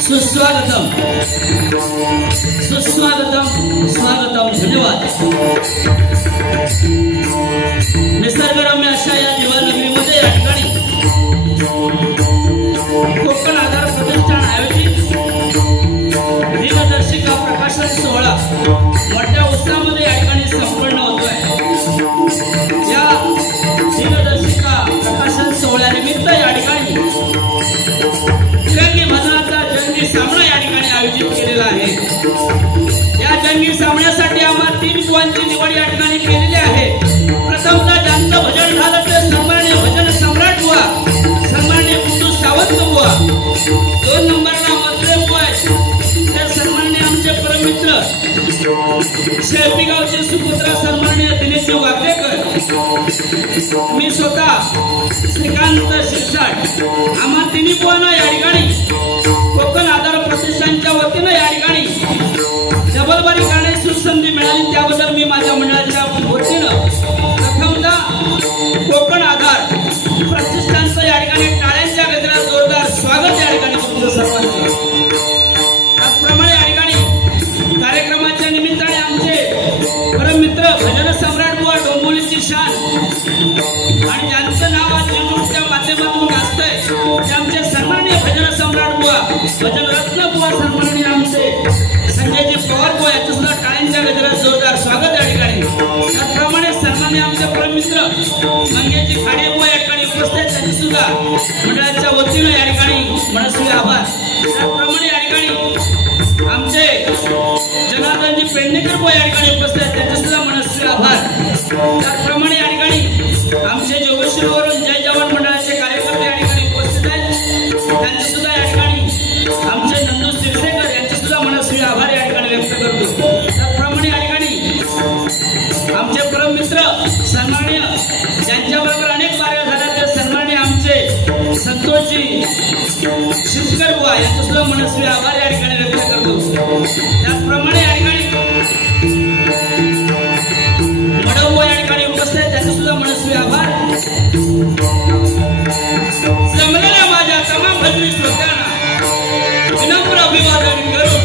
सुस्वागतम सुस्वागतम स्वागतम धन्यवाद। निसर्गरम्य अशा या दिवानगरीमध्ये या ठिकाणी कोकण आधार प्रतिष्ठान आयोजित दिनदर्शिका प्रकाशन सोहळा मोठ्या उत्साहामध्ये या ठिकाणी संपन्न होतोय। या दिनदर्शिका प्रकाशन सोहळ्यानिमित्त या ठिकाणी जंगी भजनाचा जंगी सामना या ठिकाणी आयोजित केलेला आहे। या जंगी सामन्यासाठी आम्हा 3 बुवांची निवड या ठिकाणी केलेली आहे। प्रथमतः ज्यांचं भजन झालं ते सन्माननीय भजन सम्राट बुवा, सन्माननीय गुंडू सावंत बुवा। 2 नंबरला मधुरे बुवा ते सन्माननीय आमचे परममित्र शेळपी गावचे सुपुत्र सन्माननीय दिनेश वागलेकर, मी स्वतः श्रीकांत शिरसाट। आम्हा 3 बुवांना या ठिकाणी कोकण आधार प्रतिष्ठानच्या वतीनं या ठिकाणी डबलबारी करण्याची सुसंधी मिळाली, त्याबद्दल मी माझ्या मंडळाच्या वतीनं प्रथमतः कोकण आधार प्रतिष्ठानचं या ठिकाणी टाळ्यांच्या गजरात जोरदार स्वागत या ठिकाणी तुमचं सर्वांचं। त्याचप्रमाणे या ठिकाणी कार्यक्रमाच्या निमित्ताने आमचे परममित्र भजन सम्राट बुवा डोंबिवलीची शान आणि ज्यांचं नाव आज युट्यूबच्या माध्यमातून गाजतंय ते आमचे सन्माननीय भजन सम्राट बुवा, भजन रत्न बुवा, सन्माननीय आमचे संजयजी पवार बुवा, याचं सुद्धा टाळ्यांच्या गजरात जोरदार स्वागत या ठिकाणी। त्याचप्रमाणे सन्माननीय आमचे परममित्र मंगेशजी खाडे बुवा या ठिकाणी उपस्थित, त्यांचे सुद्धा मंडळाच्या वतीनं या ठिकाणी मनस्वी आभार। त्याचप्रमाणे या ठिकाणी आमचे जनार्दनजी पेडणेकर बुवा या ठिकाणी उपस्थित, त्यांचे सुद्धा मनस्वी आभार। त्याचप्रमाणे या ठिकाणी आमचे जोगेश्वरीवरून जय जवान मंडळाचे कार्यकर्ते या ठिकाणी उपस्थित आहेत, त्यांचे सुद्धा या ठिकाणी आमचे नंदू शिरसेकर यांचे सुद्धा मनस्वी आभार या ठिकाणी व्यक्त करतो। त्याचप्रमाणे या ठिकाणी आमचे परममित्र सन्माननीय ज्यांच्याबरोबर अनेक कार्य झाले ते सन्माननीय आमचे संतोषजी शिरसेकर बुवा यांचे सुद्धा मनस्वी आभार या ठिकाणी व्यक्त करतो। त्याचप्रमाणे या ठिकाणी मडव बुवा या ठिकाणी उपस्थित, त्यांचे सुद्धा मनस्वी आभार। जमलेल्या माझ्या तमाम भजनी श्रोत्यांना विनम्र अभिवादन करून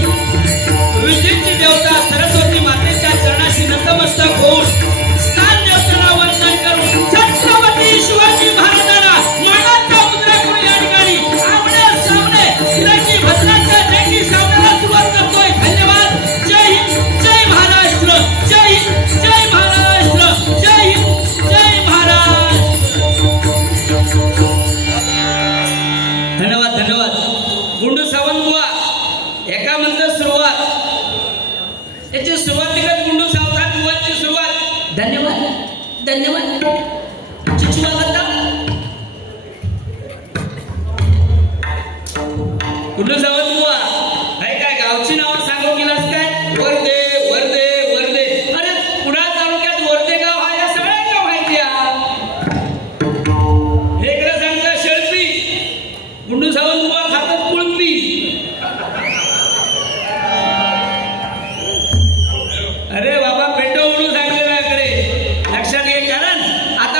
विद्येची देवता सरस्वती मातेच्या चरणाशी नतमस्तक होऊन स्थान देवताला वंदन करून छत्रपती शिवाजी महाराजांना मानाचा मुद्रा करून या ठिकाणी आमने सामने जंगी भजनाच्या जंगी सामन्याला सुरुवात करतोय। धन्यवाद। जय हिंद, जय महाराष्ट्र, जय हिंद, जय महाराष्ट्र, जय हिंद, जय महाराष्ट्र। धन्यवाद धन्यवाद। गुंडू सावंत बुवा एका म्हणतात सुरुवात, याची सुरुवातीलाच गुंडू सावंत बुवांची सुरुवात। धन्यवाद धन्यवाद। गुंडू सावंत बुवा काय काय गावची नावं सांगू केलास काय? वर्धे वर्धे वर्धे। अरे कुडाळ तालुक्यात वर्धे गाव हा या सगळ्यांना माहिती आहे। हे खरं सांगता शेळपी गुंडू सावंत बुवा खातात कुळपी। अरे बाबा पेटो म्हणून सांगलेल्याकडे लक्षात घे, कारण आता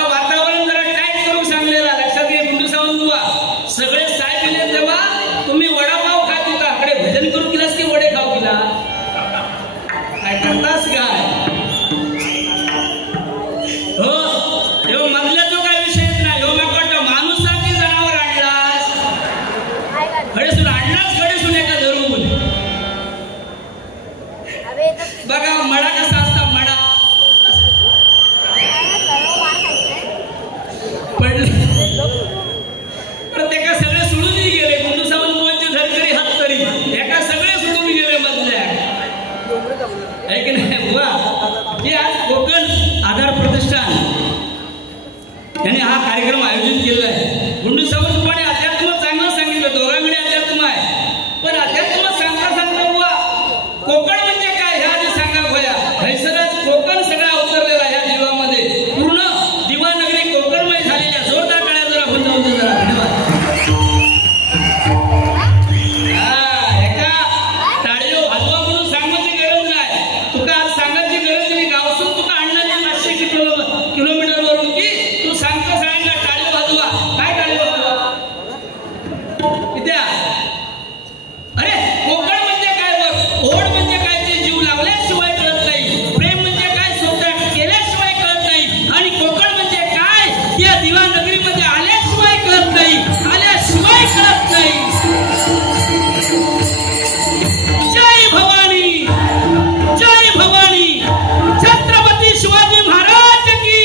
या दिवा नगरीमध्ये आल्याशिवाय कळत नाही, आल्याशिवाय कळत नाही. जय भवानी, जय भवानी. छत्रपती शिवाजी महाराज की,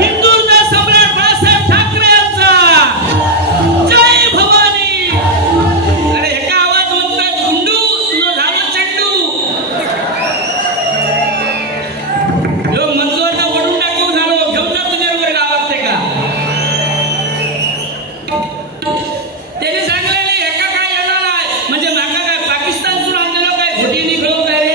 हिंदुत्व सम्राट बाळासाहेब ठाकरे यांचा जय भवानी. अरे हे का आवाज म्हणतोय? गुंडू तुझं झालं चेंडू. यो म्हणतो आता वडून टाकू झालो, घेऊन जा तुझ्यावर गावात ते का. त्याने सांगलेले एका काय येणार आहे म्हणजे माका काय पाकिस्तान सुरू आणलेलं काय घोटी निघलो काय रे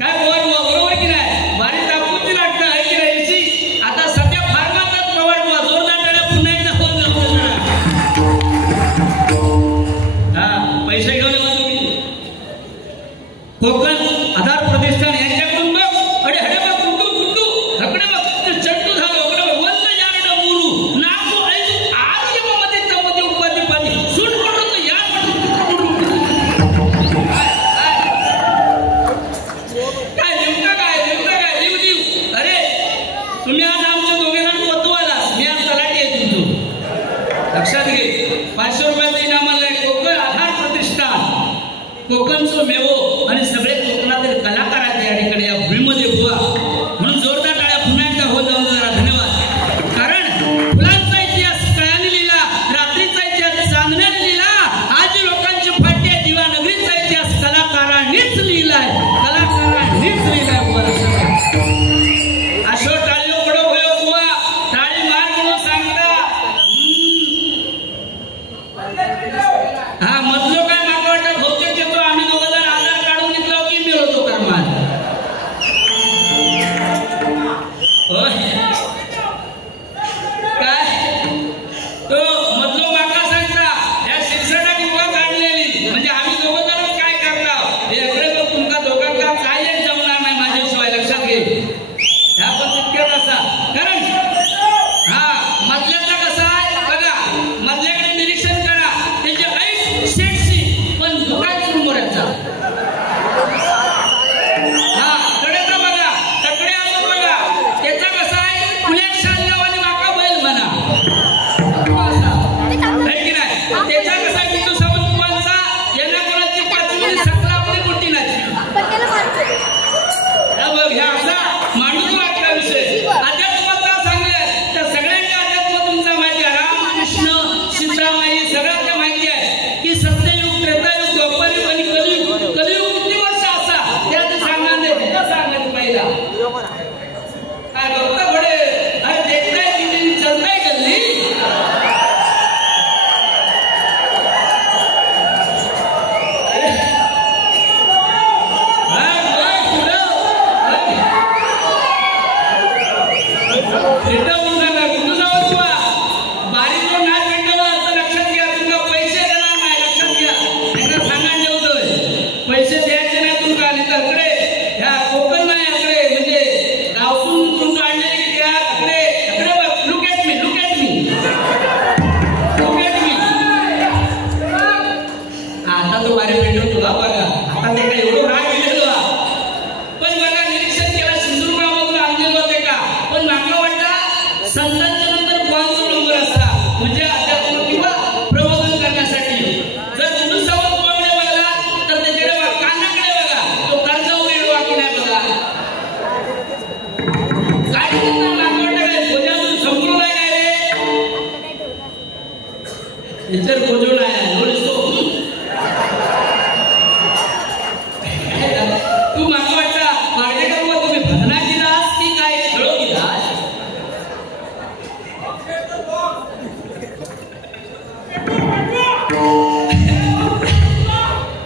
काय बरोबर की नाही. भारी तापूची लागतं आहे की नाही. आता सध्या फार्माचाच प्रवास जोरदार टाळ्या पुन्हा एकदा होत जाऊ. हा पैसे घेऊन येवा तुम्ही. कोकण आधार प्रतिष्ठान यांच्याकडून बघ. अडे हडे बघ कुंडू कुंडू हकडे बघ चट्टू झालो हकडे बघ वंद यारड मुरू नाकू ऐकू आरोग्य मध्ये चमते उपाधी पाणी सुट पडतो या काय लिव लिव. अरे तुम्ही आज आमच्या दोघांना पतवाला मी आज तलाठी आहे तुमचं लक्षात घे. 500 रुपयाचं इनाम आलंय. कोकण आधार प्रतिष्ठान कोकणचं मेवो आणि सगळे कोकणातील कलाकार आहेत या ठिकाणी या भूमीमध्ये बुवा. म्हणून जोरदार टाळ्या पुन्हा एकदा होत जाऊन जरा धन्यवाद. कारण फुलांचा इतिहास काळाने लिहिला, रात्रीचा इतिहास चांदण्याने लिहिला, आज लोकांची फाटी आहे दिवा नगरीचा इतिहास कलाकारांनीच लिहिलाय, कलाकारांनीच लिहिलाय बुवा. अशो टाळ्यो पडो होयो बुवा, टाळी मार म्हणून सांगता. हा मधलो काय माका वाटत बहुतेक येतो आम्ही 2000 आधार काढून निघलो की मिळवतो कर्मात. काय तो मधलो माका सांगता या शिक्षणाची बुवा काढलेली म्हणजे आम्ही दोघं जणच काय करणार हे अगळे बघ तुमका दोघांना काय एक जमणार नाही माझ्याशिवाय. लक्षात घे ह्या पण तितक्याच असा. कारण हा मधल्याचा कसा आहे बघा, मधल्याकडे निरीक्षण करा. त्याची ऐक शेटशी पण दुकान सुमोऱ्याचा. हा कडेचा बघा, तकडे आलो बघा. त्याचा कसा आहे पुण्यात शालगावाने माका बैल म्हणा आहे की नाही. त्याचा कसा बिंदू सावंत कुमारचा यांना कोणाची पाचवी सकला आपली मोठी नाही. बघ ह्या असा मांडून वाटला विषय. अध्यात्माचा सांगले तर सगळ्यांच्या अध्यात्म तुमचा माहिती आहे. रामकृष्ण सीतामाई सगळ्यांना माहिती आहे की सत्ययुग त्रेतायुग द्वापरयुग आणि कलियुग. कलियुग किती वर्ष असा त्यात सांगणार नाही. तिथं सांगणार पहिला काय बघता बडे अरे देखताय किती चलताय गल्ली. पैसे द्यायचे नाही तुमका आणि तकडे ह्या कोकण नाही अकडे म्हणजे गावसून तुमचं आणलेले की त्या अकडे अकडे बघ. Look at me, look at me, look at me. आता तो बारे भेटलो तुला बघा. आता ते काय एवढं राग गेलेलो पण बघा निरीक्षण केला सिंधुदुर्गामधून आणलेलो होते का. पण मागला वाटता संतांच्या नंतर 5 नंबर असता म्हणजे अध्यात्म किंवा प्रबोधन करण्यासाठी. जर तुम्ही सावंत कोणाकडे बघला तर त्याच्याकडे बघा, कानाकडे बघा, तो कर्जावर येडवा की नाही बघा. काय मागवटा काय भोजातून संपूर्ण नाही काय रे इतर भोजो नाही बोलतो तू मागं वाटला वाढले का तुम्ही भजना दिलास की काय खेळो दिलास.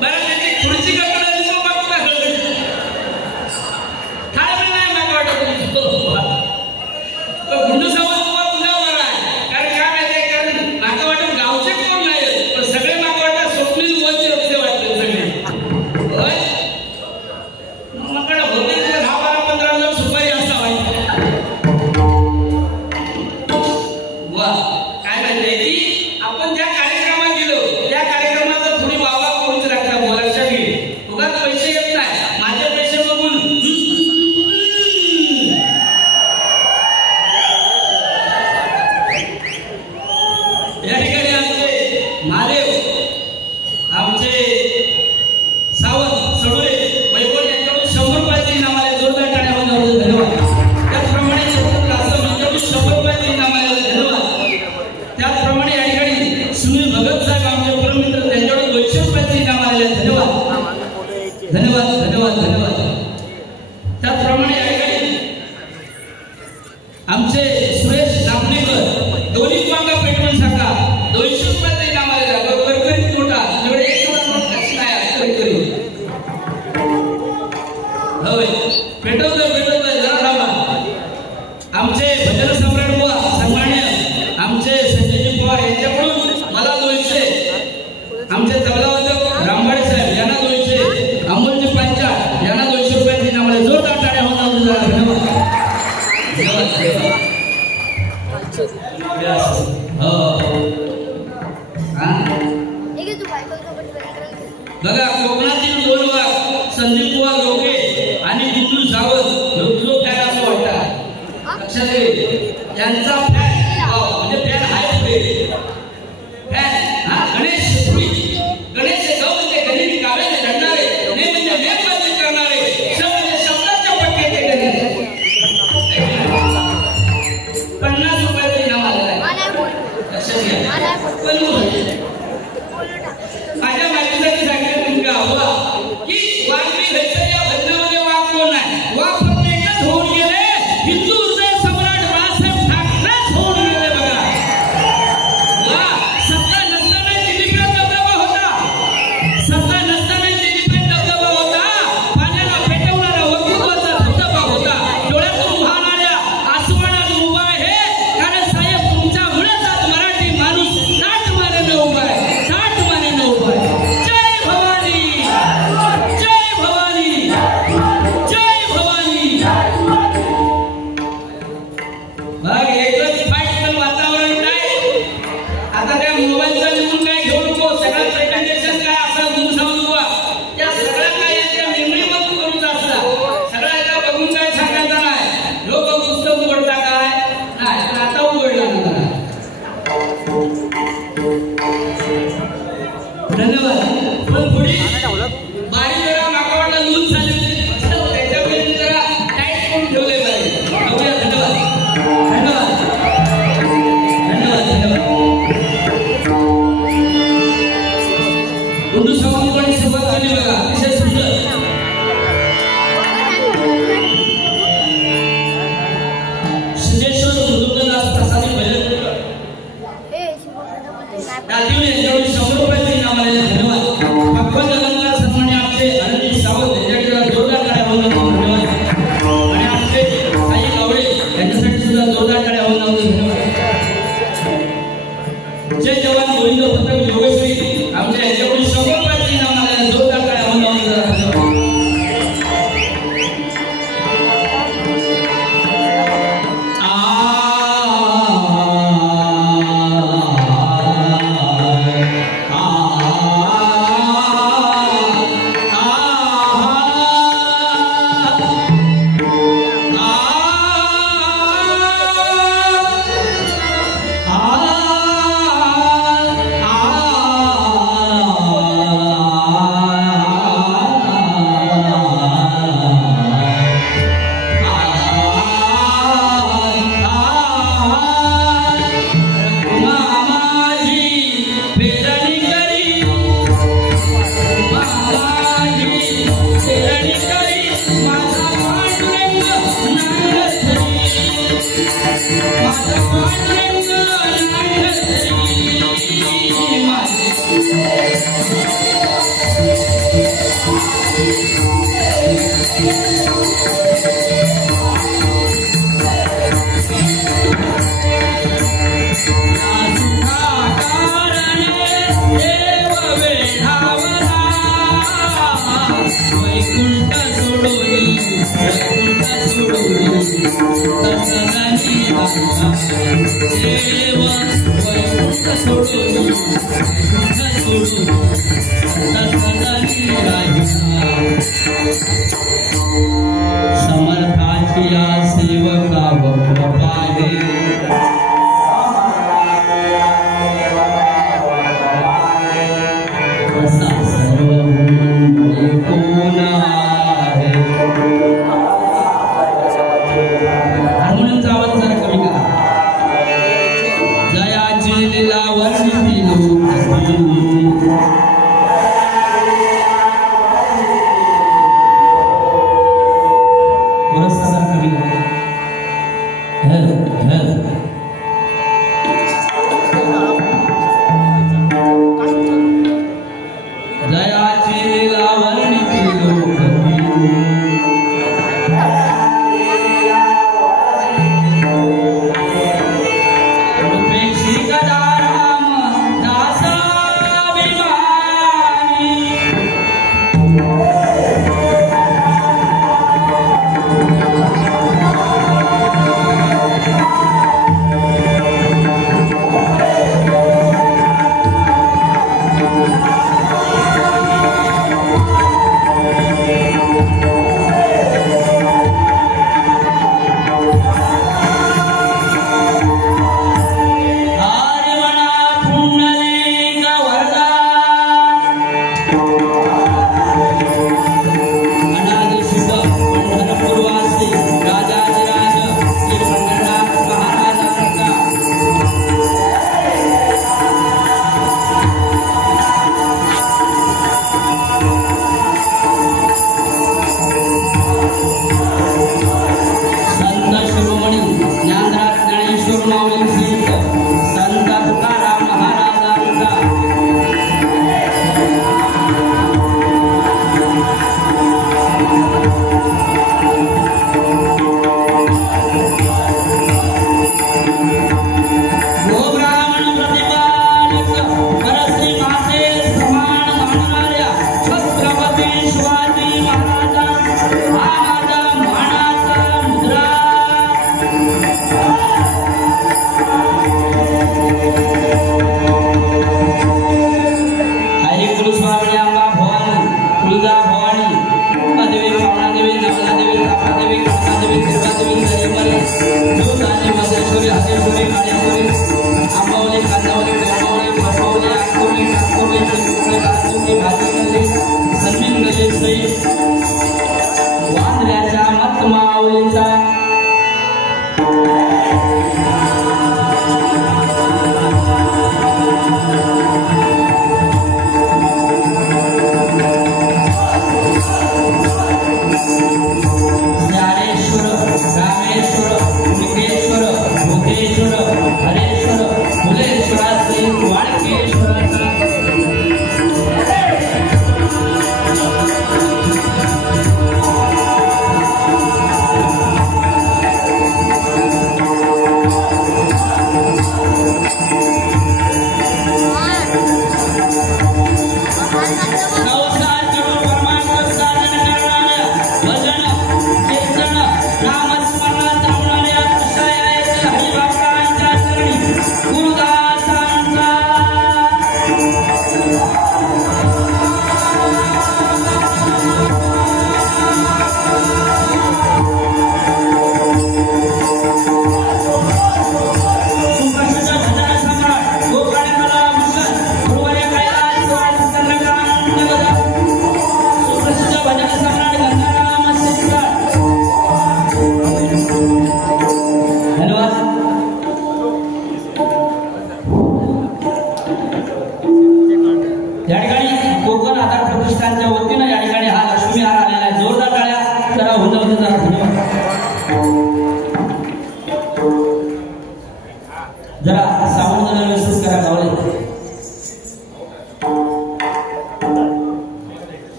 बरं त्याची खुर्ची कपडा दिसतो बघता काय पण नाही मागं वाटत गुंडू सावंत तुझा बरा आहे. कारण काय माहिती आहे कारण मागं वाटत गावचे कोण नाही पण बघा कोकणातील दोन वाघ संदीप बुवा लोके आणि बिंदू सावंत जो फॅन असं वाटतं लक्षात घे त्यांचा फॅन म्हणजे फॅन आहे पुढे फॅन हा गणेश गणेश गौ म्हणजे गणित काव्याने लढणारे ने म्हणजे नेमबाजी करणारे शब्द म्हणजे शब्दाच्या पट्टे ते गणित 50 रुपयाचे इनाम आलेलं आहे लक्षात घ्या माझ्या माहितीसाठी सांगितलं तुमका हवा की वाघ मी घ्यायचं या भजनामध्ये वाघ कोण आहे वाघ फक्त एकच होऊन गेले हिंदू हृदय सम्राट बाळासाहेब ठाकरेच होऊन गेले बघा सत्ता नसताना दिल्लीकडे दबदबा होता सत्ता नसताना दिल्लीकडे दबदबा होता पाण्याला पेटवणारा वक्तृत्वाचा धबधबा होता डोळ्यातून वाहणाऱ्या आसमानात उभा आहे कारण साहेब तुमच्यामुळेच आज मराठी माणूस ताट मानेनं उभा आहे समर्थाचिया सेवका वक्रपाहे असा सर्वभूमी कोण आहे हार्मोनियमचा आवाज जरा कमी करा जयाची लीला वर्णिली थोडंसं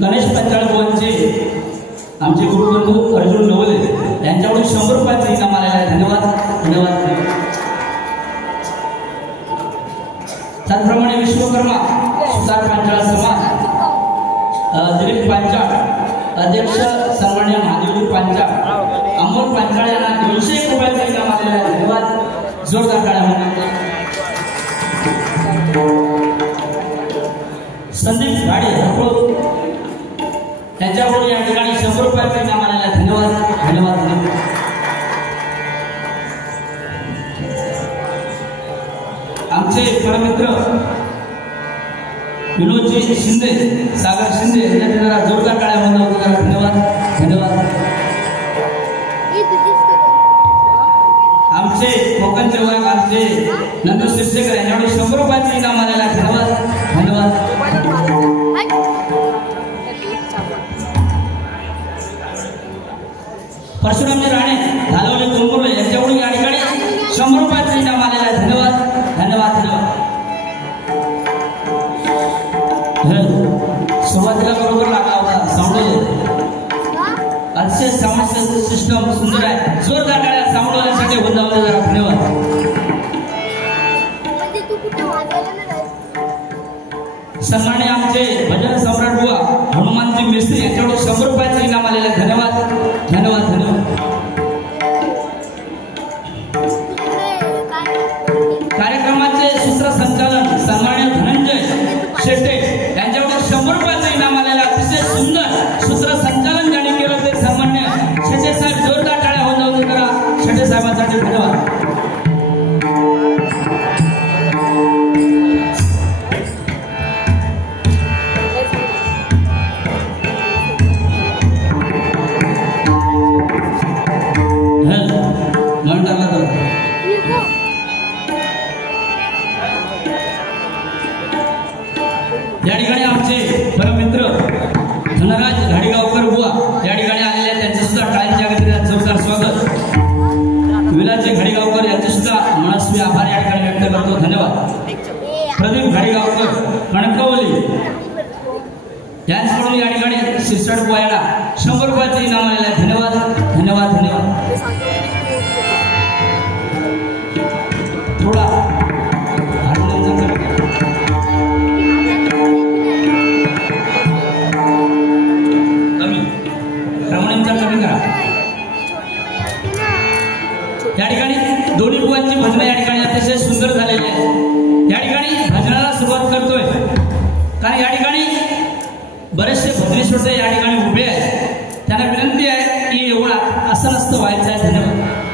गणेश पंचाळवांचे आमचे गुरुबंधू अर्जुन नवले यांच्याकडून 100 रुपयाचे इनाम आलेले आहे. धन्यवाद धन्यवाद. त्याचप्रमाणे विश्वकर्मा सुतार पांचाळ समाज दिलीप पांचाळ अध्यक्ष सन्मान्य महादेवजी पांचाळ अमोल पांचाळ यांना 201 रुपयाचे इनाम आलेले आहे. धन्यवाद. जोरदार टाळ्या म्हणा. संदीप गाडे त्यांच्याकडून या ठिकाणी 100 रुपयाचे इनाम आलेले आहे. धन्यवाद धन्यवाद धन्यवाद. आमचे परमित्र विनोदजी शिंदे सागर शिंदे यांना जोरदार टाळ्या म्हणून धन्यवाद धन्यवाद. आमचे कोकणचे वाघ आमचे नंदू शिरसेकर यांच्याकडे 100 रुपयाचे इनाम आलेले आहे. धन्यवाद धन्यवाद. परशुरामजी राणे धालवले कुलकुर्मे यांच्याकडून या ठिकाणी 100 रुपयाचे इनाम आलेले आहे. धन्यवाद धन्यवाद धन्यवाद. सुरुवातीला बरोबर लागला होता सावडले अतिशय साऊंड सिस्टम सुंदर आहे. जोरदार टाळ्या सावडवण्यासाठी वंदावले जरा. धन्यवाद. सन्मान्य आमचे भजन सम्राट बुवा हनुमानजी मिस्त्री यांच्याकडून 100 रुपयाचे इनाम आलेले आहे. धन्यवाद धन्यवाद धन्यवाद. कार्यक्रमाचे सूत्रसंचालन सन्मान्य धनंजय शेट्टे यांच्याकडून 100 रुपयाचे इनाम आलेले. अतिशय सुंदर सूत्रसंचालन ज्यांनी केलं ते सन्मान्य शेट्टे साहेब. जोरदार टाळ्या होऊन करा शेट्टे साहेबांसाठी. धन्यवाद. या ठिकाणी आमचे परमित्र धनराज घाडीगावकर बुवा या ठिकाणी आलेले आहेत. त्यांचे सुद्धा टाळ्यांच्या गतीने जोरदार स्वागत. विलाचे घाडीगावकर यांचे सुद्धा मनस्वी आभार या ठिकाणी व्यक्त करतो. धन्यवाद. प्रदीप घाडीगावकर कणकवली यांच्याकडून या ठिकाणी शिरसाट बुवा यांना 100 रुपयाचे इनाम आलेले आहे. धन्यवाद धन्यवाद धन्यवाद. थोडा या ठिकाणी दोन्ही बुवांची भजनं या ठिकाणी अतिशय सुंदर झालेली आहे. या ठिकाणी भजनाला सुरुवात करतोय कारण या ठिकाणी बरेचसे भजनी श्रोते या ठिकाणी उभे आहेत. त्यांना विनंती आहे की एवढा असं नसतं व्हायचं आहे. धन्यवाद.